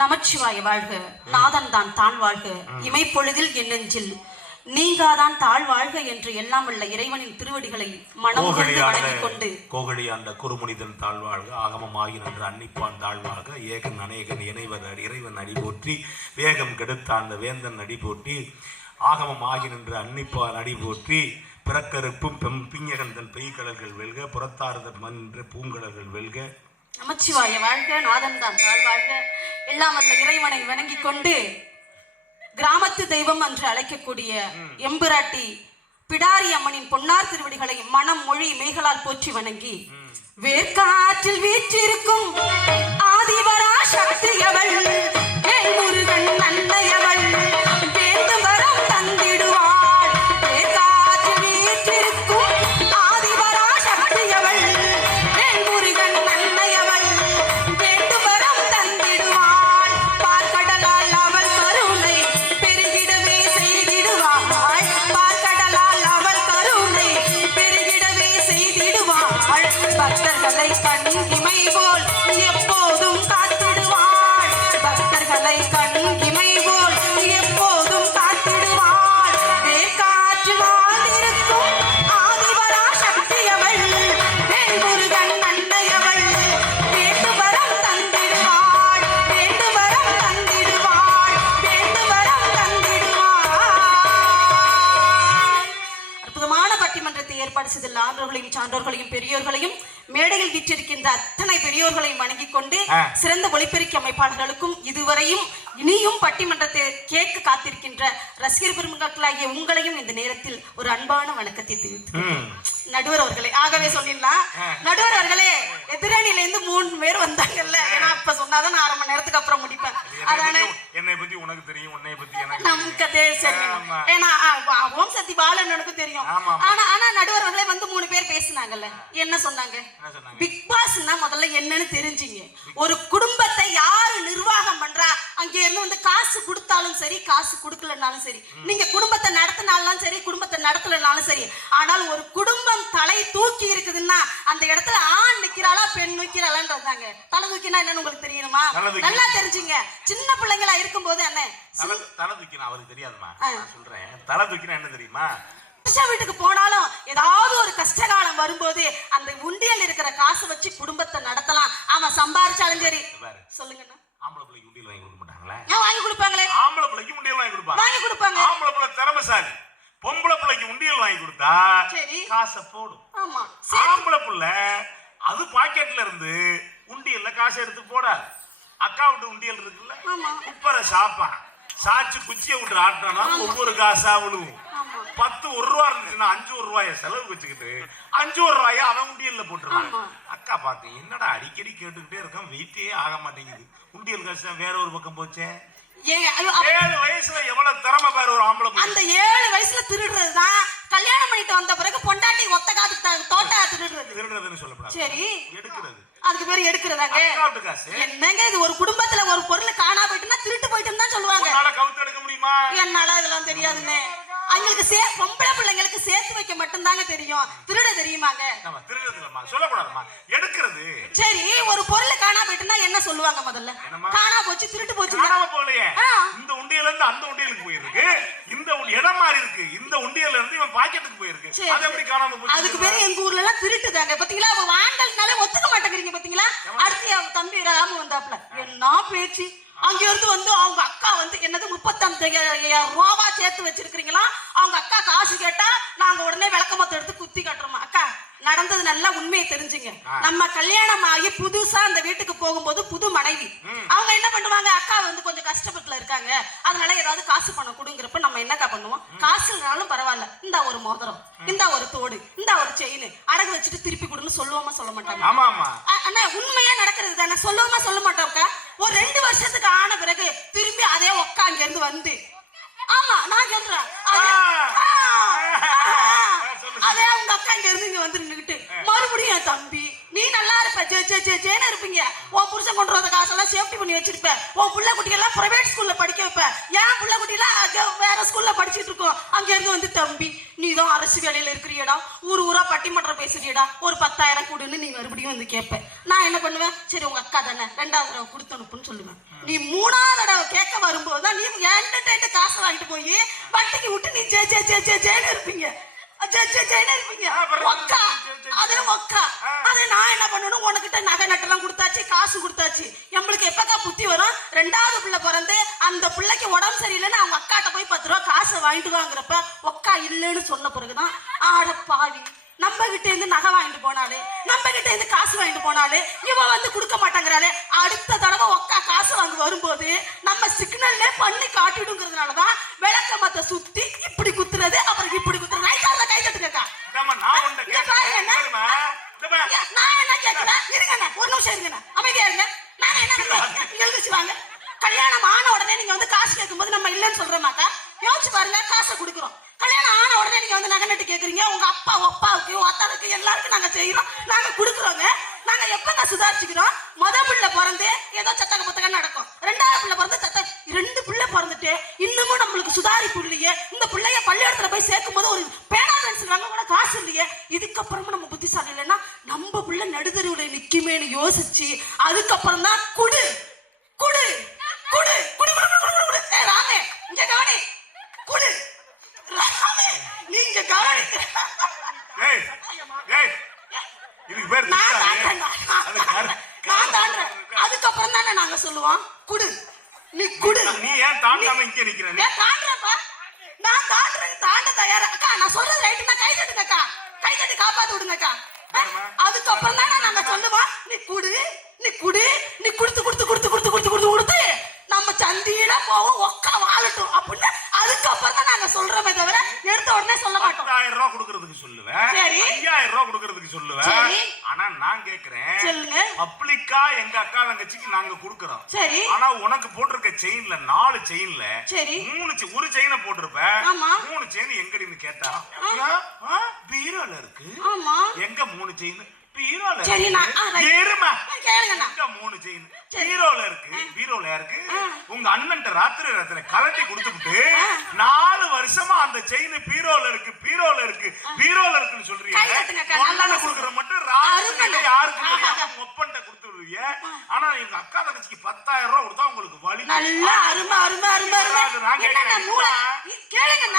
நமச்சிவாய வாழ்க, நாதன் தான் தான் வாழ்க, இமைப்பொழுதில் என் நெஞ்சில் நீங்காதான் தாழ் வாழ்க என்று எல்லாம் உள்ள இறைவனின் திருவடிகளை மனம் வணங்கிக் கொண்டு கோகழியாண்ட குறுமுனிதன் தாழ்வாழ்க, ஆகமமாகி நின்ற அன்னிப்பான் தாழ்வாழ்க, ஏகன் அநேகன் இறைவன் அடி போற்றி, வேகம் கெடுத்தாண்ட வேந்தன் அடி போற்றி, ஆகமம் ஆகி நின்ற அன்னிப்பான் அடி போற்றி, பிறக்கருப்பும் பிஞ்சகன் தன் பெய்கடல்கள் வெல்க, புறத்தாறுதல் மன்ற பூங்கடல்கள் வெல்க. நமச்சிவாய வாழ்க, நாதன் தான் தாழ்வாழ்க, எல்லாம் வல்ல இறைவனை வணங்கிக் கொண்டு கிராமத்து தெய்வம் என்று அழைக்கக்கூடிய எம்பிராட்டி பிடாரி அம்மனின் பொன்னார் திருவடிகளை மனம் மொழி மேகலால் போற்றி வணங்கி, வேர்க்காற்றில் வீற்றிருக்கும் ஆதிவரா சக்தியவள் முருகன் நன்மையவள் வேண்டும் வரம் தந்திடுவாள். வேர்க்காற்றில் வீற்றிருக்கும் ஆதிவரா சக்தியவள் முருகன் நன்மையவள் வேண்டும் வரம் தந்திடுவாள். பார்க்கடலால் அவள் கருணை பெருகிடவே செய்திடுவாள். பார்க்கடலால் அவள் கருணை பெருகிடவே செய்திடுவாள். பக்தர்களை கண்ணிமை போல் எப்போதும் காத்திடுவாள். பக்தர்களை கண்ணிமை போல் எப்போதும் காத்திடுவாள். வேர்க்காற்று வாழ்ந்திருக்கும் ஆதிவரா சக்தியவள் வேல்முருகன் நன்மையவள் வேண்டு வரம் தந்திடுவாள். வேண்டு வரம் தந்திடுவாள். வேண்டு வரம் தந்திடுவாள். அற்புதமான பட்டிமன்றத்தை ஏற்பாடு செய்துள்ள ஆன்றோர்களையும் சான்றோர்களையும் பெரியோர்களையும் மேடையில் வீற்றிருக்கின்ற அத்தனை பெரியோர்களையும் வணங்கிக் கொண்டு சிறந்த ஒளிபெருக்கி அமைப்பாளர்களுக்கும் இதுவரையும் இனியும் பட்டிமன்றத்தை கேட்க காத்திருக்கின்ற ரசிகர் பெருமக்களாகிய உங்களையும் இந்த நேரத்தில் ஒரு அன்பான வணக்கத்தை தெரிவித்து நடுவர் அவர்களே, ஆகவே சொல்லிடலாம், நடுவர் அவர்களே, எதிரணியில இருந்து 3 பேர் வந்தாங்கல்ல, ஏன்னா அப்ப சொன்னாதான் நான் 1/2 மணி நேரத்துக்கு அப்புறம் முடிப்பேன். அதானே என்னை பத்தி உனக்கு தெரியும், உன்னை பத்தி எனக்கு நமக்கு சரி, ஏன்னா ஓம் சக்தி பாலனுக்கு தெரியும். ஆனா நடுவர் அவர்களே வந்து 3 பேர் பேசினாங்கல்ல, என்ன சொன்னாங்க? பிக் பாஸ்னா முதல்ல என்னன்னு தெரிஞ்சுங்க. ஒரு குடும்பத்தை யாரு நிர்வாகம் பண்றா, அங்க இருந்து வந்து காசு கொடுத்தாலும் சரி, காசு கொடுக்கலனாலும் சரி, நீங்க குடும்பத்தை நடத்தினாலும் சரி, குடும்பத்தை நடத்தலனாலும் சரி, ஆனால் ஒரு குடும்பம் தலை தூக்கி இருக்குதுன்னா அந்த இடத்துல ஆண் நிக்கிறாளா பெண் நிக்கிறாளான்றாங்க. தலை தூக்கினா என்னன்னு உங்களுக்கு தெரியணுமா? நல்லா தெரிஞ்சுங்க. சின்ன பிள்ளைங்களா இருக்கும் போது என்ன தலை தூக்கினா அவருக்கு தெரியாதுமா, நான் சொல்றேன். தலை தூக்கினா என்ன தெரியுமா? வீட்டுக்கு போனாலும் ஏதாவது ஒரு கஷ்டகாலம் வரும்போது அந்த உண்டியல் இருக்கிற காசு வச்சு குடும்பத்தை நடத்தலாம். அவன் சம்பாரிச்சாலும் சரி. சொல்லுங்க, ஆம்பளை பிள்ளைக்கு உண்டியல் வாங்கி கொடுக்க மாட்டாங்களே? வாங்கி கொடுப்பாங்களே. ஆம்பளை பிள்ளைக்கு உண்டியல் வாங்கி கொடுப்பாங்க. வாங்கி கொடுப்பாங்க. ஆம்பளை பிள்ளை திறமைசாலி. பொம்பளை பிள்ளைக்கு உண்டியல் வாங்கி கொடுத்தா காசை போடும். ஆமா. ஆம்பளை பிள்ளை அது பாக்கெட்ல இருந்து உண்டியல்ல காசை எடுத்து போடாது. அக்கா விட்டு உண்டியல் இருக்குல்ல, உப்பர சாப்பான் சாச்சு குச்சியை விட்டு ஆட்டினா ஒவ்வொரு காசா விழுவும். 10 1 ரூபா இருந்துச்சுன்னா 5 1 ரூபாய செலவு வச்சுக்கிட்டு 5 1 ரூபாய அவன் உண்டியல்ல போட்டுருவான். அக்கா பார்த்து என்னடா அடிக்கடி கேட்டுக்கிட்டே இருக்கான், வெயிட்டே ஆக மாட்டேங்குது, உண்டியல் காசு வேற ஒரு பக்கம் போச்சே. 7 வயசுல எவ்வளவு திறமை பாரு ஒரு ஆம்பளை. அந்த 7 வயசுல திருடுறதுதான் கல்யாணம் பண்ணிட்டு வந்த பிறகு பொண்டாட்டி ஒத்த காத்துக்கு தோட்டா திருடுறதுன்னு சொல்லப்படாது. சரி, எடுக்கிறது. அதுக்கு பேரு எடுக்கிறதாங்க. என்னங்க இது, ஒரு குடும்பத்துல ஒரு பொருள் காணா போயிட்டுன்னா திருட்டு போயிட்டுன்னு தான் சொல்லுவாங்க. கவுத்து எடுக்க முடியுமா? என்னால இதெல்லாம் தெரியாதுன்னு. அவங்களுக்கு பொம்பளை பிள்ளைங்களுக்கு சேர்த்து வைக்க மட்டும் தாங்க தெரியும், திருட தெரியுமாங்க? சொல்லக்கூடாதுமா, எடுக்கிறது. சரி, ஒரு பொருள் காணா போயிட்டுன்னா என்ன சொல்லுவாங்க? முதல்ல காணா போச்சு, திருட்டு போச்சு. இந்த உண்டியல இருந்து அந்த உண்டியலுக்கு போயிருக்கு, இந்த இடம் மாறி இருக்கு, இந்த உண்டியல்ல இருந்து இவன் பாக்கெட்டுக்கு போயிருக்கு, அது எப்படி காணாம போச்சு? அதுக்கு பேரு எங்க ஊர்ல எல்லாம் திருட்டுதாங்க. பாத்தீங்களா, அவ வாங்கல்னாலே ஒத்துக்க மாட்டேங்கிறீங்க. பாத்தீங்களா, அடுத்து தம்பி ராமு வந்தாப்ல, என்ன பேச்சு. அங்க இருந்து வந்து அவங்க அக்கா வந்து என்னது 35,000 ரூபா சேர்த்து வச்சிருக்கீங்களா? அவங்க அக்கா காசு கேட்டா நாங்க உடனே விளக்கமத்தை எடுத்து குத்தி கட்டுறோமா? அக்கா, நடந்தது நல்லா உண்மையை தெரிஞ்சுங்க. நம்ம கல்யாணம் ஆகி புதுசா அந்த வீட்டுக்கு போகும்போது புது மனைவி அவங்க என்ன பண்ணுவாங்க, அக்கா வந்து கொஞ்சம் கஷ்டப்பட்டுல இருக்காங்க, அதனால ஏதாவது காசு பணம் கொடுங்கிறப்ப நம்ம என்னக்கா பண்ணுவோம், காசுனாலும் பரவாயில்ல, இந்த ஒரு மோதிரம், இந்த ஒரு தோடு, இந்த ஒரு செயின் அடகு வச்சுட்டு திருப்பி கொடுன்னு சொல்லுவோமா சொல்ல மாட்டாங்க? ஆனா உண்மையா நடக்கிறது தானே, சொல்லுவோமா சொல்ல மாட்டோம்க்கா? ஒரு 2 வருஷத்துக்கு ஆன பிறகு திரும்பி அதே ஒக்கா அங்க இருந்து வந்து, ஆமா நான் சொல்றேன், அதே அவங்க அக்கா இங்க இருந்து இங்க வந்து நின்னுக்கிட்டு மறுபடியும் தம்பி நீ நல்லா இருப்ப, ஜேன்னு இருப்பீங்க. உன் புருஷன் கொண்டு வந்த காசெல்லாம் சேஃப்டி பண்ணி வச்சிருப்ப. உன் புள்ள குட்டியெல்லாம் பிரைவேட் ஸ்கூல்ல படிக்க வைப்ப. என் புள்ள குட்டியெல்லாம் வேற ஸ்கூல்ல படிச்சுட்டு இருக்கோம். அங்க இருந்து வந்து தம்பி நீ தான் அரசு வேலையில இருக்கிறியடா, ஊரா பட்டிமன்றம் பேசுறியடா, ஒரு 10,000 கொடுன்னு நீ மறுபடியும் வந்து கேட்ப. நான் என்ன பண்ணுவேன்? சரி உங்க அக்கா தானே, 2வது தடவை கொடுத்து அனுப்புன்னு சொல்லுவேன். நீ 3வது தடவை கேட்க வரும்போது தான் நீ என்கிட்ட காசு வாங்கிட்டு போய் வட்டிக்கு விட்டு நீ ஜேன்னு இருப்பீங்க. நான் என்ன பண்ணணும்? உனக்கிட்ட நகை நட்டெல்லாம் கொடுத்தாச்சு, காசு கொடுத்தாச்சு. நம்மளுக்கு எப்பக்கா புத்தி வரும்? 2வது பிள்ளை பிறந்து அந்த பிள்ளைக்கு உடம்பு சரியில்லைன்னு அவங்க அக்காட்ட போய் 10 ரூபா காசை வாங்கிட்டு வாங்குறப்ப ஒக்கா இல்லைன்னு சொன்ன பிறகுதான் ஆட பாவி, நம்ம கிட்ட இருந்து நகை வாங்கிட்டு போனாலே, நம்ம கிட்ட இருந்து காசு வாங்கிட்டு போனாலே இவ வந்து கொடுக்க மாட்டேங்கிறாளே. அடுத்த தடவை ஒக்கா காசு வாங்க வரும்போது நம்ம சிக்னல்ல பண்ணி காட்டிடுங்கிறதுனாலதான் விளக்க மத்த சுத்தி இப்படி குத்துறது, அப்புறம் இப்படி குத்துறது. கை தட்டுக்கா. நான் என்ன கேட்கிறேன்? இருங்க, ஒரு நிமிஷம் இருங்க, அமைதியா இருங்க. நான் என்ன எழுதிச்சு வாங்க. கல்யாணம் ஆன உடனே நீங்க வந்து காசு கேட்கும்போது நம்ம இல்லைன்னு சொல்றோமாக்கா? யோசிச்சு பாருங்க, காசை கொடுக்குறோம். கல்யாணம் ஆன உடனே நீங்க வந்து நகை நட்டு கேக்குறீங்க. உங்க அப்பா ஒப்பாவுக்கு அத்தாவுக்கு எல்லாருக்கும் நாங்க செய்யறோம், நாங்க கொடுக்குறோங்க. நாங்க எப்பங்க சுதாரிச்சுக்கிறோம்? பிள்ளை பிறந்து ஏதோ சத்தக பத்தக நடக்கும். 2வது பிள்ளை பிறந்து 2 பிள்ளை பிறந்துட்டு இன்னமும் நம்மளுக்கு சுதாரிப்பு இல்லையே. இந்த பிள்ளைய பள்ளியிடத்துல போய் சேர்க்கும் போது ஒரு பேனா பென்சில் வாங்க கூட காசு இல்லையே. இதுக்கப்புறமா நம்ம புத்திசாலி இல்லைன்னா நம்ம பிள்ளை நடுதருவுல நிக்குமேன்னு யோசிச்சு அதுக்கப்புறம் தான் குடு குடு குடு குடு குடு குடு. ஏ ராமே இங்க கவனி, குடு ராமே நீங்க கவனி. ஏய் ஏய் இதுக்கு பேர் நான் தாண்டறேன். அதுக்கப்புறம் தானே நாங்க சொல்லுவோம் குடு, நீ குடு. நீ ஏன் தாண்டாம இங்க நிக்கிற? நீ தாண்டறப்பா. நான் தாண்டறேன், தாண்ட தயாரா. அக்கா நான் சொல்றது ரைட்னா கை தட்டுங்க அக்கா, கை தட்டி காப்பாத்தி விடுங்க அக்கா. அதுக்கப்புறம் தானே நாங்க சொல்லுவோம் நீ குடு, நீ குடு, நீ குடுத்து குடுத்து குடுத்து குடுத்து குடுத்து குடுத்து குடுத்து நம்ம சந்தியில போவோம் ஒக்கா வாழட்டும் அப்படின்னு அதுக்கப்புறம் தான் நாங்க சொல்றோமே தவிர எடுத்த உடனே சொல்ல மாட்டோம். 10,000 ரூபாய் கொடுக்கறதுக்கு சொல்லுவேன், 5,000 ரூபாய் கொடுக்கறதுக்கு சொல்லுவேன். ஆனா நான் கேக்குறேன், சொல்லுங்க. பப்ளிக்கா எங்க அக்கா தங்கச்சிக்கு நாங்க கொடுக்கறோம். சரி. ஆனா உனக்கு போட்டிருக்க செயின்ல 4 செயின்ல 3 ஒரு செயினை போட்டிருப்ப. 3 செயின் எங்கடின்னு கேட்டா பீரோல இருக்கு. ஆமா. எங்க 3 செயின்? பீரோல. சரி நான் ஏறுமா கேளுங்க. எங்க 3 செயின் பீரோல இருக்கு. பீரோல இருக்கு. உங்க அண்ணன்ட்ட ராத்திரி கலட்டி கொடுத்துட்டு 4 வருஷமா அந்த செயின் பீரோல இருக்கு பீரோல இருக்கு பீரோல இருக்குன்னு சொல்றீங்க. நல்லா கொடுக்கற மட்டும் ராத்திரி யாருக்கு ஒப்பன்ட்ட கொடுத்துடுவீங்க. ஆனா எங்க அக்கா தங்கச்சிக்கு 10,000 ரூபாய் கொடுத்தா உங்களுக்கு வலி. நல்லா அருமை அருமை அருமை அருமை. நான் கேளுங்க.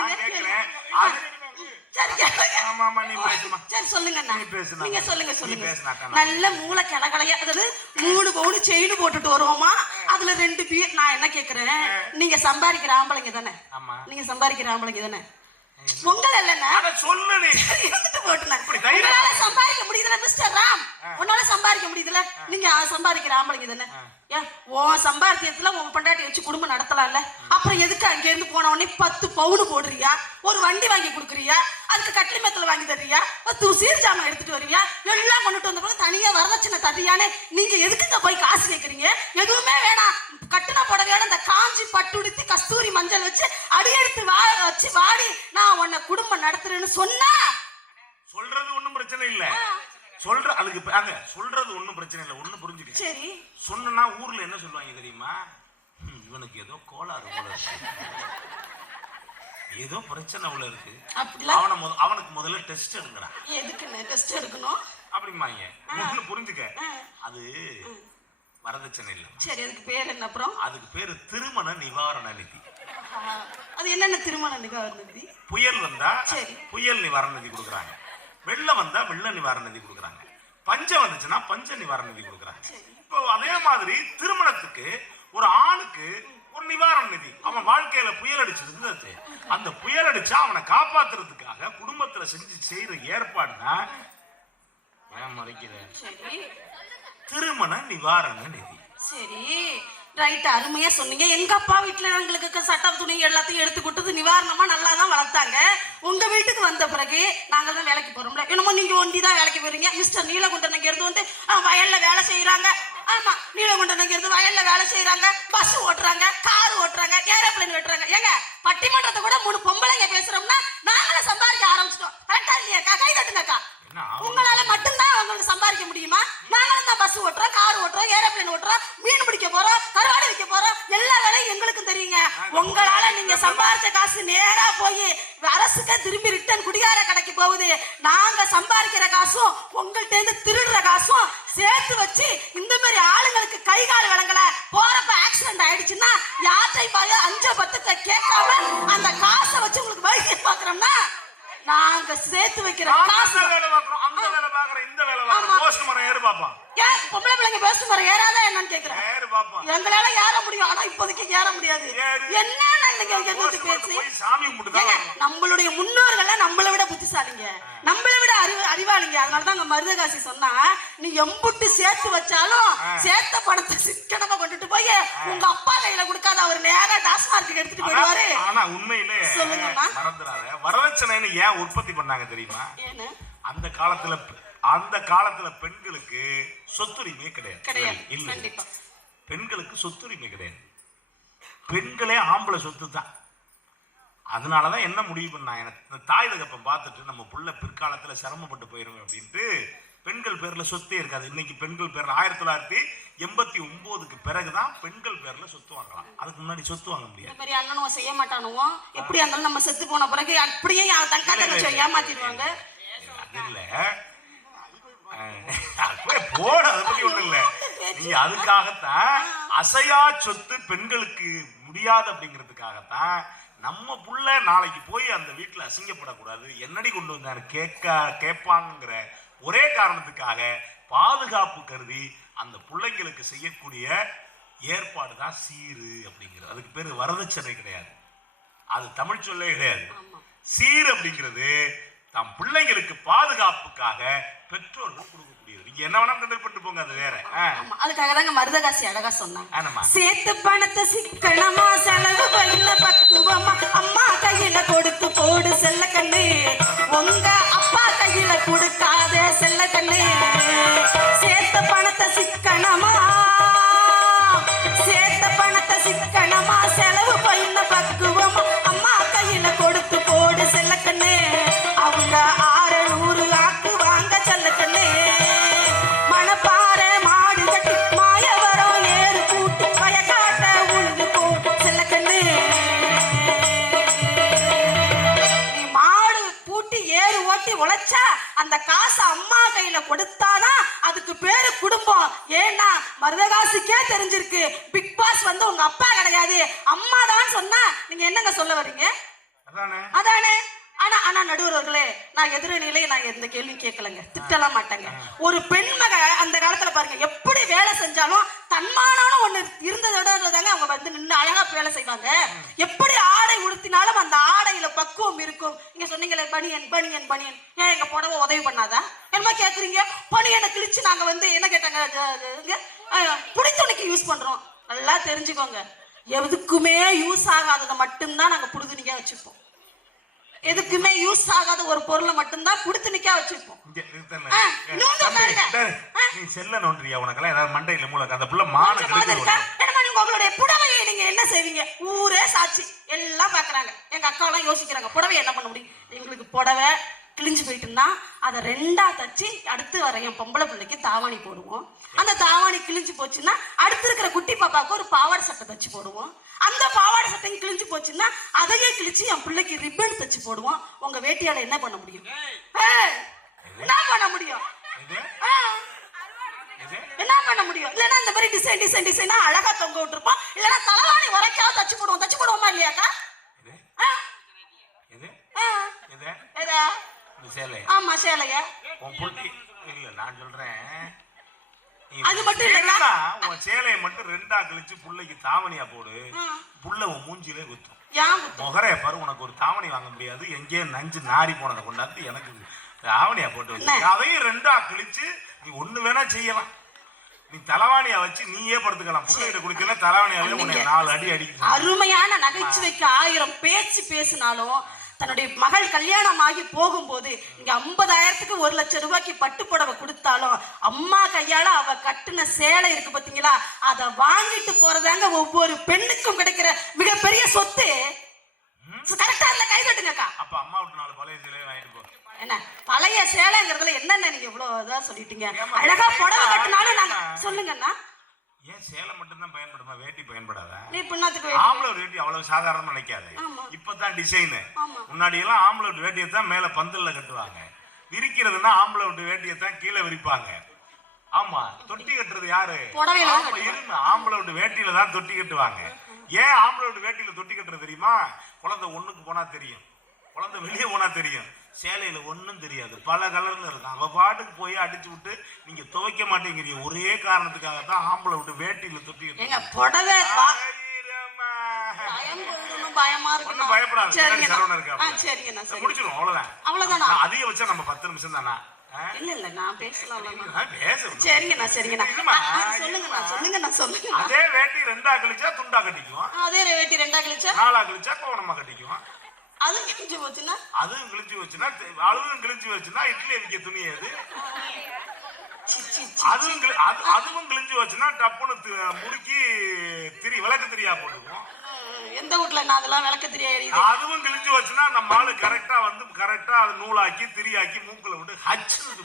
நான் கேக்குறேன். சரி கேளுங்க. ஆமா ஆமா நீ பேசுமா. சரி சொல்லுங்க அண்ணா. நீங்க சொல்லுங்க சொல்லுங்க. நல்ல மூளை கலகலையா, அதாவது 3 பவுன் செயின் போட்டுட்டு வருவோமா, அதுல 2 பீர். நான் என்ன கேக்குறேன், நீங்க சம்பாதிக்கிற ஆம்பளைங்க தானே? ஆமா. நீங்க சம்பாதிக்கிற ஆம்பளைங்க தானே? உங்கள இல்லன்னா அத சொல்லு. நீ இருந்துட்டு போட்டுனா உங்களால சம்பாதிக்க முடியல மிஸ்டர் ராம், உன்னால சம்பாதிக்க முடியல. நீங்க சம்பாதிக்கிற ஆம்பளைங்க தானே? ஏன் உன் சம்பாதிக்கிறதுல உன் பொண்டாட்டி வச்சு குடும்பம் நடத்தலாம்ல? அப்புறம் எதுக்கு அங்க இருந்து போன உடனே 10 பவுன் போடுறியா, ஒரு வண்டி வாங்கி கொடுக்குறியா, அதுக்கு கட்லி மெத்தல வாங்கி தர்றியா, சீர் ஜாமான் எடுத்துட்டு வருவியா, எல்லாம் கொண்டுட்டு வந்த பிறகு தனியா வரதட்சணை தர்றியானே? நீங்க எதுக்குங்க போய் காசு கேக்குறீங்க? எதுவுமே வேணாம். கட்டுன புடவையோட இந்த காஞ்சி பட்டுடுத்தி கஸ்தூரி மஞ்சள் வச்சு அடியெடுத்து வச்சு வாடி நான் உன்னை குடும்பம் நடத்துறேன்னு சொன்னா சொல்றது ஒண்ணும் பிரச்சனை இல்ல. சொல்ற அதுக்கு அங்க சொல்றது ஒண்ணும் பிரச்சனை இல்ல. ஒண்ணு புரிஞ்சுக்க. சரி சொன்னா ஊர்ல என்ன சொல்லுவாங்க தெரியுமா? இவனுக்கு ஏதோ கோளாறு போல இருக்கு, ஏதோ பிரச்சனை உள்ள இருக்கு, அவனுக்கு முதல்ல டெஸ்ட் எடுங்கடா. எதுக்கு டெஸ்ட் எடுக்கணும் அப்படிமாங்க. ஒண்ணு புரிஞ்சுக்க, அது வரதட்சணை இல்ல. சரி அதுக்கு பேர் என்ன? அப்புறம் அதுக்கு பேரு திருமண நிவாரண நிதி. அது என்னென்ன திருமண நிவாரண நிதி? புயல் வந்தா புயல் நிவாரண நிதி கொடுக்குறாங்க, வெள்ளம் வந்தா வெள்ள நிவாரண நிதி கொடுக்குறாங்க, பஞ்சம் வந்துச்சுன்னா பஞ்ச நிவாரண நிதி கொடுக்குறாங்க. இப்போ அதே மாதிரி திருமணத்துக்கு ஒரு ஆணுக்கு ஒரு நிவாரண நிதி. அவன் வாழ்க்கையில புயல் அடிச்சது, அந்த புயல் அடிச்சா அவனை காப்பாத்துறதுக்காக குடும்பத்துல செய்யற ஏற்பாடுனா திருமண நிவாரண நிதி. சரி ரைட், அருமையா சொன்னீங்க. எங்க அப்பா வீட்டுல எங்களுக்கு சட்டம் துணி எல்லாத்தையும் எடுத்து கொடுத்தது நிவாரணமா நல்லா தான் வளர்த்தாங்க. உங்க வீட்டுக்கு வந்த பிறகு நாங்க தான் வேலைக்கு போறோம்ல, என்னமோ நீங்க ஒண்டி தான் வேலைக்கு போறீங்க. மிஸ்டர் நீலகுண்டன் அங்க இருந்து வந்து வயல்ல வேலை செய்யறாங்க. ஆமா நீலகுண்டன் அங்க இருந்து வயல்ல வேலை செய்யறாங்க, பஸ் ஓட்டுறாங்க, கார் ஓட்டுறாங்க, ஏரோப்ளேன் ஓட்டுறாங்க. ஏங்க பட்டிமன்றத்தை கூட 3 பொம்பளைங்க பேசுறோம்னா நாங்களே சம்பாதிக்க ஆரம்பிச்சிட்டோம். கரெக்டா இல்லையா? கை தட்டுங்கக்கா. உங்களால மட்டும்தான் உங்களுக்கு சம்பாதிக்க பஸ் ஓட்டுறோம், கார் ஓட்டுறோம், ஏரோப்ளேன் ஓட்டுறோம், மீன் பிடிக்க போறோம், கருவாடு விற்க போறோம். எல்லா வேலையும் எங்களுக்கும் தெரியுங்க. உங்களால நீங்க சம்பாதிச்ச காசு நேரா போய் அரசுக்கு திரும்பி ரிட்டர்ன் குடிகார கடைக்கு போகுது. நாங்க சம்பாதிக்கிற காசும் உங்கள்ட்ட இருந்து திருடுற காசும் சேர்த்து வச்சு இந்த மாதிரி ஆளுங்களுக்கு கை கால் வழங்கல, போறப்ப ஆக்சிடென்ட் ஆயிடுச்சுன்னா யார்ட்டையும் பாரு 5-10 கேட்காம அந்த காசை வச்சு உங்களுக்கு வைத்தியம் பாக்குறோம்னா நாங்க சேர்த்து வைக்கிற காசு வேலை பாக்குறோம், அந்த வேலை பாக்குறோம், இந்த வேலை பாக்குறோம். போஸ்ட் மரம் ஏறு பாப்போம். ஏன் பொம்பளை பிள்ளைங்க பேச மரம் ஏறாதா என்னன்னு கேக்குறேன். ஏறு பாப்போம். எங்களால ஏற முடியும், ஆனா இப்போதைக்கு ஏற முடியாது. என்ன பேச்சு? சாமி கும்பிட்டுதான் நம்மளுடைய முன்னோர்கள் நம்மளை விட புத்திசாலிங்க, நம்மளை விட அறிவாளிங்க. அதனாலதான் அங்க மருதகாசி சொன்னா, நீ எம்புட்டு சேர்த்து வச்சாலும் சேர்த்த பணத்தை சிக்கனமா கொண்டுட்டு போய் உங்க அப்பா கையில கொடுக்காத அவர் நேரா டாஸ்மார்க்கு எடுத்துட்டு போயிடுவாரு. ஆனா உண்மையிலே சொல்லுங்கம்மா, மறந்துடாத, வரதட்சணைன்னு ஏன் உற்பத்தி பண்ணாங்க தெரியுமா? அந்த காலத்துல பெண்களுக்கு சொத்துரிமை கிடையாது. இல்ல, பெண்களுக்கு சொத்துரிமை கிடையாது. பெண்களே ஆம்பளை சொத்து தான். அதனாலதான் என்ன முடிவு பண்ணாங்க, எனக்கு தாய் தகப்பன் பார்த்துட்டு நம்ம புள்ள பிற்காலத்துல சிரமப்பட்டு போயிடும் அப்படின்ட்டு பெண்கள் பேர்ல சொத்தே இருக்காது. இன்னைக்கு பெண்கள் பேர்ல 1989க்கு பிறகுதான் பெண்கள் பேர்ல சொத்து வாங்கலாம். அதுக்கு முன்னாடி சொத்து வாங்க முடியாது. பெரிய அண்ணனும் செய்ய மாட்டானுவோ, எப்படி இருந்தாலும் நம்ம செத்து போன பிறகு அப்படியே தங்கா தங்கச்சி ஏமாத்திடுவாங்க. அது இல்ல, போட அதை பத்தி ஒண்ணு இல்ல. நீங்க அதுக்காகத்தான் அசையா சொத்து பெண்களுக்கு முடியாது அப்படிங்கிறதுக்காகத்தான் நம்ம புள்ள நாளைக்கு போய் அந்த வீட்டுல அசிங்கப்படக்கூடாது, என்னடி கொண்டு வந்தாரு கேட்பாங்கிற ஒரே காரணத்துக்காக பாதுகாப்பு கருதி அந்த பிள்ளைங்களுக்கு செய்யக்கூடிய ஏற்பாடு தான் சீரு அப்படிங்கிறது. அதுக்கு பேரு வரதட்சணை கிடையாது, அது தமிழ் சொல்லே கிடையாது. சீர் அப்படிங்கிறது தம் பிள்ளைங்களுக்கு பாதுகாப்புக்காக பெற்றோர்கள் கொடுக்கக்கூடியது. நீங்க என்ன வேணா கண்டுபிடிட்டு போங்க, அது வேற. அதுக்காக தாங்க மருதகாசி அழகா சொன்னாங்க, சேர்த்து பணத்தை சிக்கனமா செலவு பையில பக்குவமா அம்மா கையில கொடுத்து போடு செல்ல கண்ணு, உங்க அப்பா கையில கொடுக்காத செல்ல கண்ணு. சேர்த்த பணத்தை சிக்கனமா, சேர்த்த பணத்தை சிக்கனமா செலவு பையில பக்குவமா அம்மா கையில கொடுத்து போடு செல்ல கண்ணு. அவங்க 600 ஆக்கு வாங்க செல்ல கண்ணு. மணப்பாறை மாடு கட்டி மாயவரம் ஏறு கூட்டி பயக்காட்ட உழுது போ செல்ல கண்ணு. நீ மாடு பூட்டி ஏறு ஓட்டி உழைச்சா அந்த காசு அம்மா கையில கொடுத்தாதான் அதுக்கு பேரு குடும்பம். ஏன்னா மருதகாசிக்கே தெரிஞ்சிருக்கு, பிக் பாஸ் வந்து உங்க அப்பா கிடையாது அம்மா தான் சொன்னா நீங்க என்னங்க சொல்ல வர்றீங்க? அதானே. ஆனா நடுவர்களே, நான் எதிரணியிலே நான் எந்த கேள்வியும் கேட்கலங்க, திட்டலாம் மாட்டேங்க. ஒரு பெண்மக அந்த காலத்துல பாருங்க எப்படி வேலை செஞ்சாலும் தன்மானம்னு ஒண்ணு இருந்ததோடதாங்க அவங்க வந்து நின்று அழகா வேலை செய்வாங்க. எப்படி ஆடை உடுத்தினாலும் அந்த ஆடையில பக்குவம் இருக்கும். நீங்க சொன்னீங்களே பனியன் பனியன் பனியன், ஏன் எங்க புடவை உதவி பண்ணாதா என்னமா கேக்குறீங்க? பனியனை கிழிச்சு நாங்க வந்து என்ன கேட்டாங்க, புடித்துணிக்கு யூஸ் பண்றோம். நல்லா தெரிஞ்சுக்கோங்க, எதுக்குமே யூஸ் ஆகாததை மட்டும்தான் நாங்க புடுதுணிக்கா வச்சுப்போம். எதுக்குமே யூஸ் ஆகாத ஒரு பொருளை மட்டும்தான் புடித்து நிக்க வச்சிருப்போம். நீ செல்ல நோன்றியா? உனக்கெல்லாம் ஏதாவது மண்டையில மூலக்கு அந்த புள்ள மான உங்களுடைய புடவையை நீங்க என்ன செய்வீங்க? ஊரே சாட்சி, எல்லாம் பாக்குறாங்க. எங்க அக்கா எல்லாம் யோசிக்கிறாங்க, புடவை என்ன பண்ண முடியும்? எங்களுக்கு புடவை கிழிஞ்சு போயிட்டுன்னா அதை 2ஆ தச்சு அடுத்து வர என் பொம்பளை பிள்ளைக்கு தாவாணி போடுவோம். அந்த தாவாணி கிழிஞ்சு போச்சுன்னா அடுத்து இருக்கிற குட்டி பாப்பாவுக்கு ஒரு பாவாடை சட்டை தச்சு போடுவோம். அந்த பாவாடை சட்டையும் கிழிஞ்சு போச்சுன்னா அதையே கிழிச்சு என் பிள்ளைக்கு ரிப்பன் தச்சு போடுவோம். உங்க வேட்டியால என்ன பண்ண முடியும்? என்ன பண்ண முடியும்? என்ன பண்ண முடியும்? இல்லன்னா இந்த மாதிரி டிசைன் டிசைன் டிசைனா அழகா தொங்க விட்டுருப்போம். இல்லன்னா தலைவாணி உரைக்காவது தச்சு போடுவோமா இல்லையாக்கா? ஆமா சேலைய இல்ல நான் சொல்றேன், அது மட்டும் இல்ல, உன் சேலையை மட்டும் 2ஆ கிழிச்சு புள்ளைக்கு தாவணியா போடு, புள்ள உன் மூஞ்சிலே குத்தும். முகரைய பாரு, உனக்கு ஒரு தாவணி வாங்க முடியாது, எங்கேயே நஞ்சு நாரி போனதை கொண்டாந்து எனக்கு தாவணியா போட்டு வச்சு அதையும் 2ஆ கிழிச்சு நீ ஒண்ணு வேணா செய்யலாம். நீ தலவாணியா வச்சு நீயே படுத்துக்கலாம். புள்ளைகிட்ட குடிக்கல தலவாணியாவே உன்னை 4 அடி அடிக்க. அருமையான நகைச்சுவைக்கு 1000 பேச்சு பேசினாலும் தன்னுடைய மகள் கல்யாணம் ஆகி போகும்போது இங்க 50,000க்கு 1 லட்சம் ரூபாய்க்கு பட்டு புடவை கொடுத்தாலும் அம்மா கையால அவ கட்டுன சேலை இருக்கு பாத்தீங்களா, அதை வாங்கிட்டு போறதாங்க ஒவ்வொரு பெண்ணுக்கும் கிடைக்கிற மிகப்பெரிய சொத்து. கரெக்டா இல்ல? கை தட்டுங்கக்கா. அப்ப அம்மா விட்டு 4 பழைய சேலையை வாங்கிட்டு போ. என்ன பழைய சேலைங்கிறதுல என்னென்ன நீங்க இவ்வளவு இதா சொல்லிட்டீங்க. அழகா புடவை கட்டினாலும் நாங்க சொல்லுங்கண்ணா. ஏன் சேலை மட்டும்தான் பயன்படுமா, வேட்டி பயன்படாதா? நீ பின்னாத்துக்கு ஆம்பளை வேட்டி அவ்வளவு சாதாரணமா நினைக்காது. இப்பதான் டிசைனு. முன்னாடி எல்லாம் ஆம்பளை வேட்டியை தான் மேல பந்தல்ல கட்டுவாங்க. விரிக்கிறதுனா ஆம்பளை வேட்டியை தான் கீழே விரிப்பாங்க. ஆமா, தொட்டி கட்டுறது யாரு? ஆம்பளை வேட்டியில தான் தொட்டி கட்டுவாங்க. ஏன் ஆம்பளை வேட்டியில தொட்டி கட்டுறது தெரியுமா? குழந்தை ஒண்ணுக்கு போனா தெரியும், குழந்தை வெளியே போனா தெரியும். சேலையில ஒண்ணும் தெரியாது, பல கலர்ல இருக்கும். அவ பாட்டுக்கு போய் அடிச்சு விட்டு நீங்க துவைக்க மாட்டேங்கிறீங்க. ஒரே காரணத்துக்காக தான் ஆம்பளை வேட்டியில தொட்டி கட்டுவாங்க. முடிச்சிடும், அவ்வளவுதான். அதிக வச்சா நம்ம 10 நிமிஷம் தானா? இல்ல நான் பேசலாம். சரிங்கண்ணா சரிங்கண்ணா சொல்லுங்கண்ணா சொல்லுங்க. அதே வேட்டி 2ஆ கழிச்சா துண்டா கட்டிக்குவோம். அதே வேட்டி 2ஆ கழிச்சா 4ஆ கழிச்சா கோவணமா கட்டிக்குவோம். அதுவும் கிழிஞ்சு போச்சுன்னா அழுவும் கிழிஞ்சு வச்சுன்னா இட்லி அவிக்க துணி அது. அதுவும் கிழிஞ்சு வச்சுன்னா டப்புன்னு முறுக்கி விளக்கு திரியா போட்டுக்குவோம். எந்த வீட்டுல நான் அதெல்லாம் விளக்க தெரியாது. அதுவும் கிழிஞ்சு வச்சுன்னா நம்ம ஆளு கரெக்டா அது நூலாக்கி திரியாக்கி மூக்குல விட்டு ஹச்சுன்னு.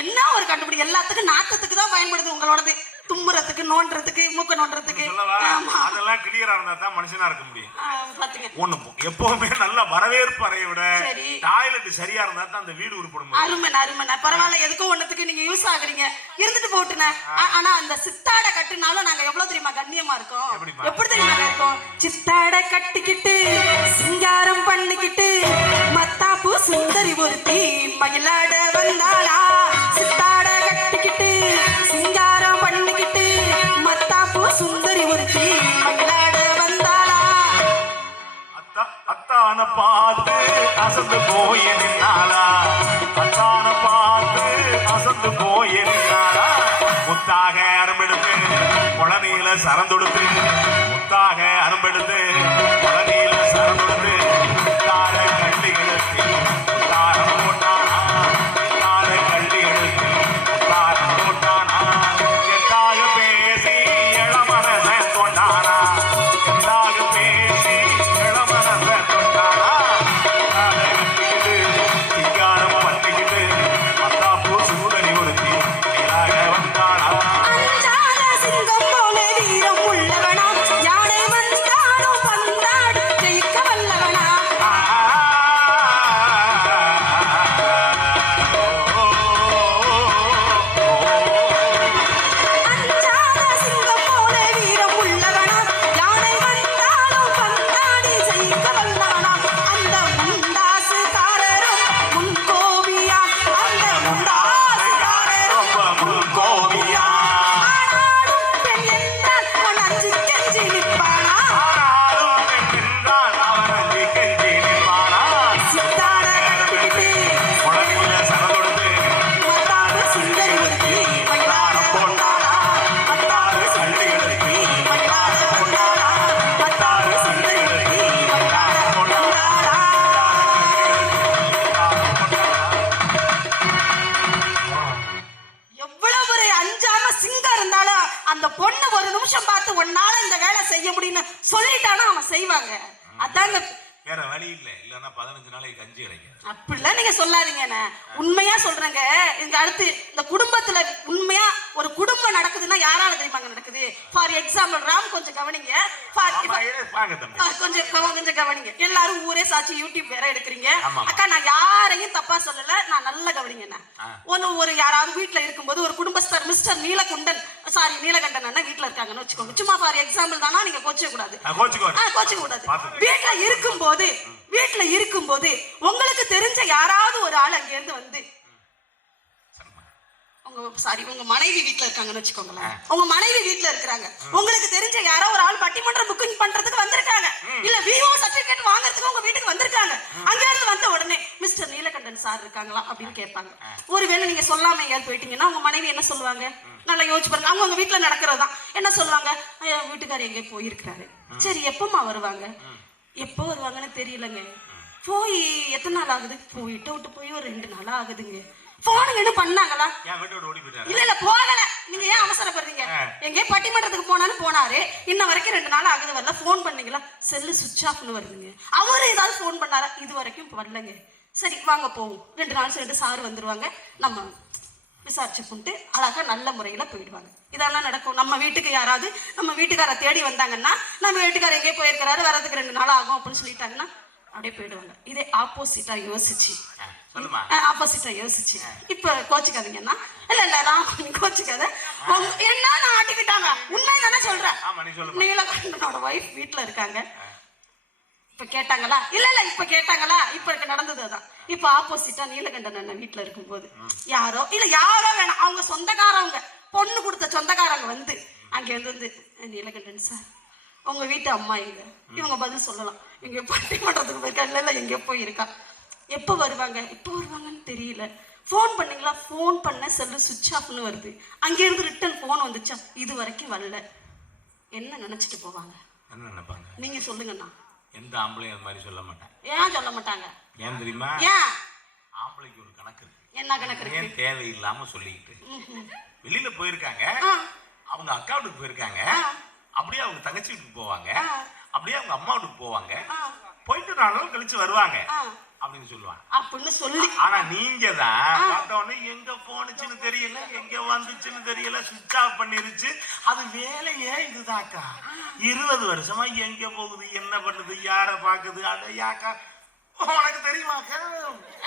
என்ன ஒரு கண்டுபிடி, எல்லாத்துக்கும் நாட்டத்துக்கு தான் பயன்படுது உங்களோடது. தும்முறதுக்கு, நோண்டுறதுக்கு, மூக்க நோண்டுறதுக்கு. அதெல்லாம் கிளியரா இருந்தா தான் மனுஷனா இருக்க முடியும். ஒண்ணு எப்பவுமே நல்ல வரவேற்பு அறையை விட டாய்லெட் சரியா இருந்தா தான் அந்த வீடு உருப்படும். அருமை பரவாயில்ல, எதுக்கும் ஒண்ணுத்துக்கு நீங்க யூஸ் ஆகுறீங்க, இருந்துட்டு போட்டுன. ஆனா அந்த சித்தாட கட்டுனாலும் நாங்க எவ்வளவு தெரியுமா கண்ணியமா இருக்கோம். எப்படி தெரியுமா இருக்கோம்? சித்தாட கட்டிக்கிட்டு சிங்காரம் பண்ணிக்கிட்டு மத்தாப்பு சுந்தரி ஒருத்தி மயிலாட வந்தாளா. சித்தாட கட்டிக்கிட்டு சிங்காரம் பண்ணிக்கிட்டு மத்தாப்பு சுந்தரி ஒருத்தி மயிலாட வந்தாளா. அத்தான பார்த்து அசந்து போய் நின்னாளா. அத்தான பார்த்து அசந்து போய் நின்னாளா. முத்தாக அரும்பெடுத்து குழந்தையில சரந்தொடுத்து, முத்தாக அரும்பெடுத்து குழந்தையில சரந்தொடுத்து முத்தார கள்ளி எடுத்து முத்தாரம் போட்டானா. முத்தார கள்ளி எடுத்து முத்தாரம் போட்டானா. எட்டாக பேசி இளமனச கொண்டானா. எட்டாக பேசி இளமனச கொண்டானா. கட்டிக்கிட்டு சிங்காரம் பண்ணிக்கிட்டு மத்தாப்பூ சூடனி ஒருத்தி மேலாக வந்தானா. சிங்கம் போல வீரம் உள்ளவனா, யானை வந்தாலும் பந்தாடு ஜெயிக்க வல்லவனா. அஞ்சாத சிங்கம் போல வீரம் உள்ளவனா, யானை வந்தாலும் பந்தாடி ஜெயிக்க வல்லவனா. அந்த முண்டாசுக்காரரும் முன்கோபியா, அந்த முண்டாசுக்காரரும் முன்கோபியா. அந்த பொண்ணு ஒரு நிமிஷம் பார்த்து உன்னால இந்த வேலை செய்ய முடியும்னு சொல்லிட்டானா அவன் செய்வாங்க. அதான் வேற வழி இல்ல, இல்லன்னா 15 நாளைக்கு கஞ்சி கிடைக்கும். அப்படிலாம் நீங்க சொல்லாதீங்க. உண்மையா சொல்றேங்க. இங்க அடுத்து இந்த குடும்பத்துல உண்மையா ஒரு குடும்பம் நடக்குதுன்னா யாரால தெரியுமாங்க நடக்குது? ஃபார் எக்ஸாம்பிள் ராம், கொஞ்சம் கவனிங்க. கொஞ்சம் கவனிங்க. எல்லாரும் ஊரே சாட்சி, யூடியூப் வேற எடுக்கிறீங்க. அக்கா நான் யாரையும் தப்பா சொல்லல, நான் நல்லா கவனிங்க. ஒரு யாராவது வீட்டுல இருக்கும்போது ஒரு குடும்பஸ்தர் மிஸ்டர் நீலகண்டன் அண்ணா வீட்டுல இருக்காங்கன்னு வச்சுக்கோங்க. சும்மா ஃபார் எக்ஸாம்பிள் தானா, நீங்க கோச்சிக்க கூடாது. வீட்டுல இருக்கும்போது உங்களுக்கு தெரிஞ்ச யாராவது ஒரு ஆள் அங்க இருந்து வந்து உங்க மனைவி வீட்டுல இருக்காங்கன்னு வச்சுக்கோங்களேன். உங்க மனைவி வீட்டுல இருக்கிறாங்க, உங்களுக்கு தெரிஞ்ச யாரோ ஒரு ஆள் பட்டிமன்றம் புக்கிங் பண்றதுக்கு வந்திருக்காங்க, இல்ல விஓ சர்டிபிகேட் வாங்குறதுக்கு உங்க வீட்டுக்கு வந்திருக்காங்க. அங்க இருந்து வந்த உடனே மிஸ்டர் நீலகண்டன் சார் இருக்காங்களா அப்படின்னு கேட்பாங்க. ஒருவேளை நீங்க சொல்லாம எங்கேயாவது போயிட்டீங்கன்னா உங்க மனைவி என்ன சொல்லுவாங்க? நல்லா யோசிச்சு பாருங்க. அவங்க வீட்டுல நடக்கிறதுதான் என்ன சொல்லுவாங்க? வீட்டுக்காரர் எங்கே போயிருக்கிறாரு. சரி, எப்பமா வருவாங்க? எப்போ வருவாங்கன்னு தெரியலங்க. போய் எத்தனை நாள் ஆகுது? போயிட்டு விட்டு போய் ஒரு 2 நாள் ஆகுதுங்க. போனுங்க என்ன பண்ணாங்களா? இல்ல போகல. நீங்க ஏன் அவசரப்படுறீங்க? எங்கே பட்டிமன்றத்துக்கு போனாரு, இன்ன வரைக்கும் 2 நாள் ஆகுது வரல. போன் பண்ணீங்களா? செல்லு சுவிட்ச் ஆஃப்னு வருதுங்க. அவரு ஏதாவது போன் பண்ணாரா? இது வரைக்கும் வரலங்க. சரி வாங்க போவோம். 2 நாள் சேர்ந்து சார் வந்துருவாங்க, நம்ம விசாரிச்சு கொண்டு அழகா நல்ல முறையில போயிடுவாங்க. இதெல்லாம் நடக்கும். நம்ம வீட்டுக்கு யாராவது நம்ம வீட்டுக்கார தேடி வந்தாங்கன்னா, நம்ம வீட்டுக்காரர் எங்கேயே போயிருக்கிறாரு, வரதுக்கு 2 நாள் ஆகும் அப்படின்னு சொல்லிட்டாங்கன்னா அப்படியே போயிடுவாங்க. இதே ஆப்போசிட்டா யோசிச்சு இப்ப கோச்சுக்காதீங்கன்னா, இல்ல ராமன் கோச்சுக்காத, என்ன ஆட்டிக்கிட்டாங்க, உண்மைதானே சொல்றேன். நீலகண்டனோட வைஃப் வீட்டுல இருக்காங்க. இப்ப கேட்டாங்களா? இல்ல இப்ப கேட்டாங்களா? இப்ப நடந்ததுதான். இப்ப ஆப்போசிட்டா நீலகண்டன் அண்ணன் வீட்டுல இருக்கும்போது யாரோ வேணாம், அவங்க சொந்தக்காரவங்க, பொண்ணு கொடுத்த சொந்தக்காரங்க வந்து அங்க இருந்து நீலகண்டன் சார் உங்க வீட்டு அம்மா எங்க? இவங்க பதில் சொல்லலாம், இங்க பட்டிமன்றத்துக்கு போயிருக்கா, இல்ல எங்க போயிருக்கா, எப்ப வருவாங்கன்னு தெரியல, போன் பண்ணீங்களா? போன் பண்ண செல்லு சுவிட்ச் ஆஃப்னு வருது, அங்க இருந்து ரிட்டர்ன் போன் வந்துச்சா, இது வரைக்கும் வரல. என்ன நினைச்சிட்டு போவாங்க? என்ன நினைப்பாங்க? நீங்க சொல்லுங்கண்ணா. எந்த ஆம்பளையும் அது மாதிரி சொல்ல மாட்டாங்க. ஏன் சொல்ல மாட்டாங்க? ஏன் தெரியுமா? ஏன்? ஆம்பளைக்கு ஒரு கணக்கு இருக்கு. என்ன கணக்கு இருக்கு? ஏன் தேவையில்லாம சொல்லிக்கிட்டு வெளியில போயிருக்காங்க, அவங்க அக்கா வீட்டுக்கு போயிருக்காங்க, அப்படியே அவங்க தங்கச்சி வீட்டுக்கு போவாங்க, அப்படியே அவங்க அம்மா வீட்டுக்கு போவாங்க, போயிட்டு 4 நாள் கழிச்சு வருவாங்க அப்படின்னு சொல்லுவாங்க. அப்படின்னு சொல்லி, ஆனா நீங்க தான் பார்த்தோன்னே எங்க போனுச்சுன்னு தெரியல, எங்க வந்துச்சுன்னு தெரியல, சுவிட்ச் ஆஃப் பண்ணிருச்சு. அது வேலையே இதுதாக்கா. 20 வருஷமா எங்க போகுது, என்ன பண்ணுது, யார பாக்குது, அட யாக்கா உனக்கு தெரியுமாக்கா?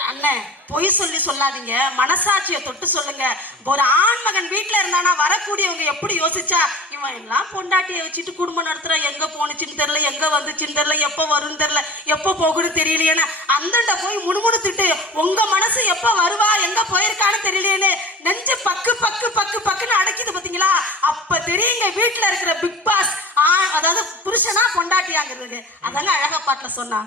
அண்ணே பொய் சொல்லி சொல்லாதீங்க, மனசாட்சியை தொட்டு சொல்லுங்க. ஒரு ஆண்மகன் வீட்டுல இருந்தானா வரக்கூடியவங்க எப்படி யோசிச்சா, இவன் எல்லாம் பொண்டாட்டியை வச்சுட்டு குடும்பம் நடத்துற, எங்க போனுச்சுன்னு தெரியல, எங்க வந்துச்சுன்னு தெரியல, எப்ப வரும்னு தெரியல, எப்ப போகுன்னு தெரியலையேன்னு அந்தண்ட போய் முணுமுணுத்துட்டு உங்க மனசு எப்ப வருவா, எங்க போயிருக்கான்னு தெரியலையேன்னு நெஞ்சு பக்கு பக்கு பக்கு பக்குன்னு அடைக்குது பாத்தீங்களா? அப்ப தெரியுங்க வீட்டுல இருக்கிற பிக் பாஸ் அதாவது புருஷனா பொண்டாட்டியாங்கிறது. அதாங்க அழகா பாட்டுல சொன்னா,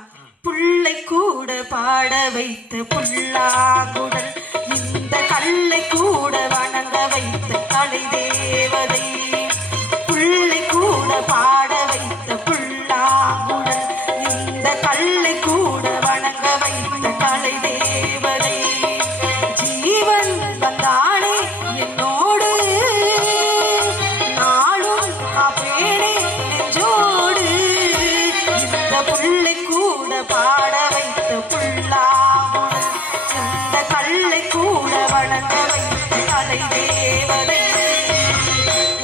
புள்ளை கூட பாட வைத்த புல்லாங்குழல், இந்த கல்லை கூட வணங்க வைத்த கலை தேவதை, புள்ளை கூட பாட வைத்த புல்லாங்குழல், இந்த கல்லை கூட வணங்க வைத்த கலை தேவதை, ஜீவன் வந்தானே என்னோடு நாளும் காப்பேனே நெஞ்சோடு, இந்த புள்ளை கூட பாட வைத்த புல்லாங்குழல், இந்த கல்லை கூட வணங்க வைத்த கலை தேவதை.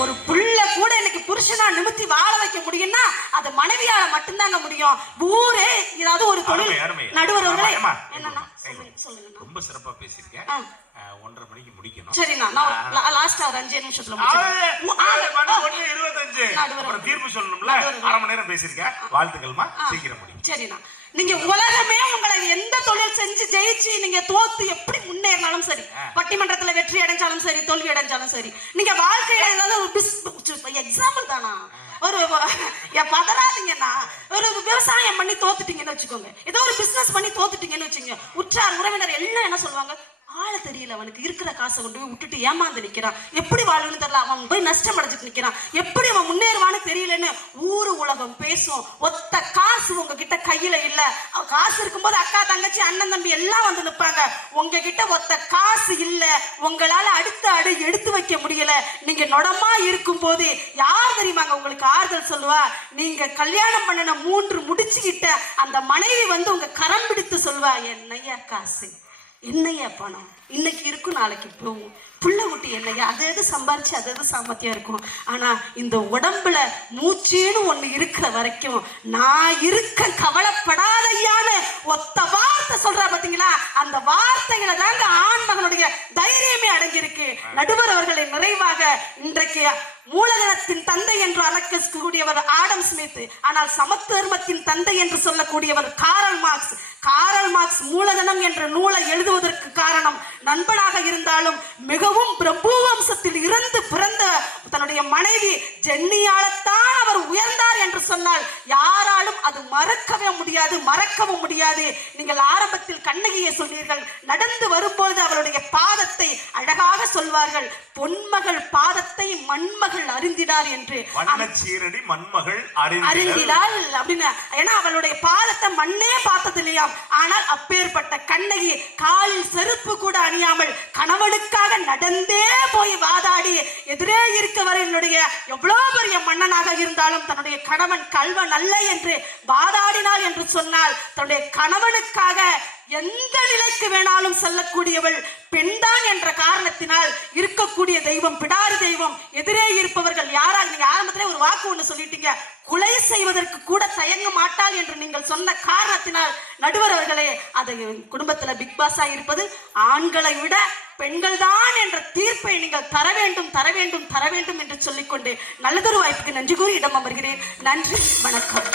ஒரு புள்ள கூட எனக்கு புருஷனா நிமித்தி வாழ வைக்க முடியும்னா அது மனைவியால மட்டும்தாங்க முடியும். ஊரே ஏதாவது ஒரு தொழில் நடுவர்களே என்னன்னா சொல்லுங்க. ரொம்ப சிறப்பா பேசியிருக்கேன். 1:30 மணிக்கு முடிக்கணும். சரிண்ணா, நான் லாஸ்டா ஒரு 5 நிமிஷத்துல முடிச்சிடுறேன். தீர்ப்பு சொல்லணும்ல, 1/2 மணி நேரம் பேசியிருக்கேன். வாழ்த்துக்கள்மா, சீக்கிரம் முடியும். சரிண்ணா. நீங்க உலகமே உங்களை எந்த தொழில் செஞ்சு ஜெயிச்சு நீங்க தோத்து எப்படி முன்னேறினாலும் சரி, பட்டிமன்றத்துல வெற்றி அடைஞ்சாலும் சரி, தோல்வி அடைஞ்சாலும் சரி, நீங்க வாழ்க்கையில ஏதாவது ஒரு எக்ஸாம்பிள் தானா, ஒரு பதறாதீங்கன்னா, ஒரு விவசாயம் பண்ணி தோத்துட்டீங்கன்னு வச்சுக்கோங்க, ஏதோ ஒரு பிசினஸ் பண்ணி தோத்துட்டீங்கன்னு வச்சுக்கோங்க, உற்றார் உறவினர் எல்லாம் என்ன சொல்லுவாங்க, ஆள தெரியல, அவனுக்கு இருக்கிற காசை கொண்டு போய் விட்டுட்டு ஏமாந்து நிக்கிறான், எப்படி வாழ்வுன்னு தெரியல, அவன் போய் நஷ்டம் அடைஞ்சிட்டு நிக்கிறான், எப்படி அவன் முன்னேறுவான்னு தெரியலன்னு ஊரு உலகம் பேசும். ஒத்த காசு உங்ககிட்ட கையில இல்ல, காசு இருக்கும்போது அக்கா தங்கச்சி அண்ணன் தம்பி எல்லாம் வந்து நிற்பாங்க, உங்ககிட்ட ஒத்த காசு இல்ல, உங்களால அடுத்த அடி எடுத்து வைக்க முடியல, நீங்க நொடமா இருக்கும் போது யார் தெரியுமாங்க உங்களுக்கு ஆறுதல் சொல்லுவா? நீங்க கல்யாணம் பண்ணின 3 முடிச்சுக்கிட்ட அந்த மனைவி வந்து உங்க கரம் பிடித்து சொல்லுவா, என்னையா காசு, என்னையா பணம், இன்னைக்கு இருக்கும் நாளைக்கு போகும், புள்ள குட்டி என்னையா, அது எது சம்பாரிச்சு அது எது சாமர்த்தியம் இருக்கும், ஆனா இந்த உடம்புல மூச்சுன்னு ஒண்ணு இருக்கிற வரைக்கும் நான் இருக்க கவலைப்படாதையான்னு ஒத்த வார்த்தை சொல்றா பாத்தீங்களா? அந்த வார்த்தைகளை தாங்க ஆண்மகனுடைய தைரியமே அடங்கியிருக்கு. நடுவர் அவர்களை நிறைவாக இன்றைக்கு மூலதனத்தின் தந்தை என்று அழைக்கக்கூடியவர் ஆடம் ஸ்மித், ஆனால் சமத்துவத்தின் தந்தை என்று சொல்லக்கூடியவர் காரல் மார்க்ஸ். காரல் மார்க்ஸ் மூலதனம் என்ற நூலை எழுதுவதற்கு காரணம் நண்பனாக இருந்தாலும் மிகவும் பிரபு வம்சத்தில் இருந்து பிறந்த தன்னுடைய மனைவி ஜென்னியால்தான் அவர் உயர்ந்தார் என்று சொன்னால் யாராலும் அது மறக்கவும் முடியாது. நீங்கள் ஆரம்பத்தில் கண்ணகியை சொன்னீர்கள், நடந்து வரும்போது அவருடைய பாதத்தை அழகாக சொல்வார்கள், பொன்மகள் பாதத்தை மண்மகள் அறிந்தினார் என்று. மண்மகள் அறிந்தினாள் அப்படின்னு, ஏன்னா அவளுடைய பாதத்தை மண்ணே பார்த்தது இல்லையாம். ஆனால் அப்பேற்பட்ட கண்ணகி காலில் செருப்பு கூட அணியாமல் கணவனுக்காக நடந்தே போய் வாதாடி எதிரே இருக்கவரை என்னுடைய எவ்வளவு பெரிய மன்னனாக இருந்தாலும் தன்னுடைய கணவன் கள்வன் அல்ல என்று வாதாடினாள் என்று சொன்னால், தன்னுடைய கணவனுக்காக எந்த நிலைக்கு வேணாலும் செல்லக்கூடியவள் பெண்தான் என்ற காரணத்தினால் இருக்கக்கூடிய தெய்வம் பிடாரி தெய்வம். எதிரே இருப்பவர்கள் யாரால், நீங்க ஆரம்பத்திலே ஒரு வாக்கு ஒண்ணு சொல்லிட்டீங்க, கொலை செய்வதற்கு கூட தயங்க மாட்டாள் என்று நீங்கள் சொன்ன காரணத்தினால் நடுவர் அவர்களே, அது குடும்பத்துல பிக் பாஸா இருப்பது ஆண்களை விட பெண்கள் தான் என்ற தீர்ப்பை நீங்கள் தர வேண்டும் தர வேண்டும் தர வேண்டும் என்று சொல்லிக்கொண்டு நல்லதொரு வாய்ப்புக்கு நன்றி கூறி இடம் அமர்கிறேன். நன்றி, வணக்கம்.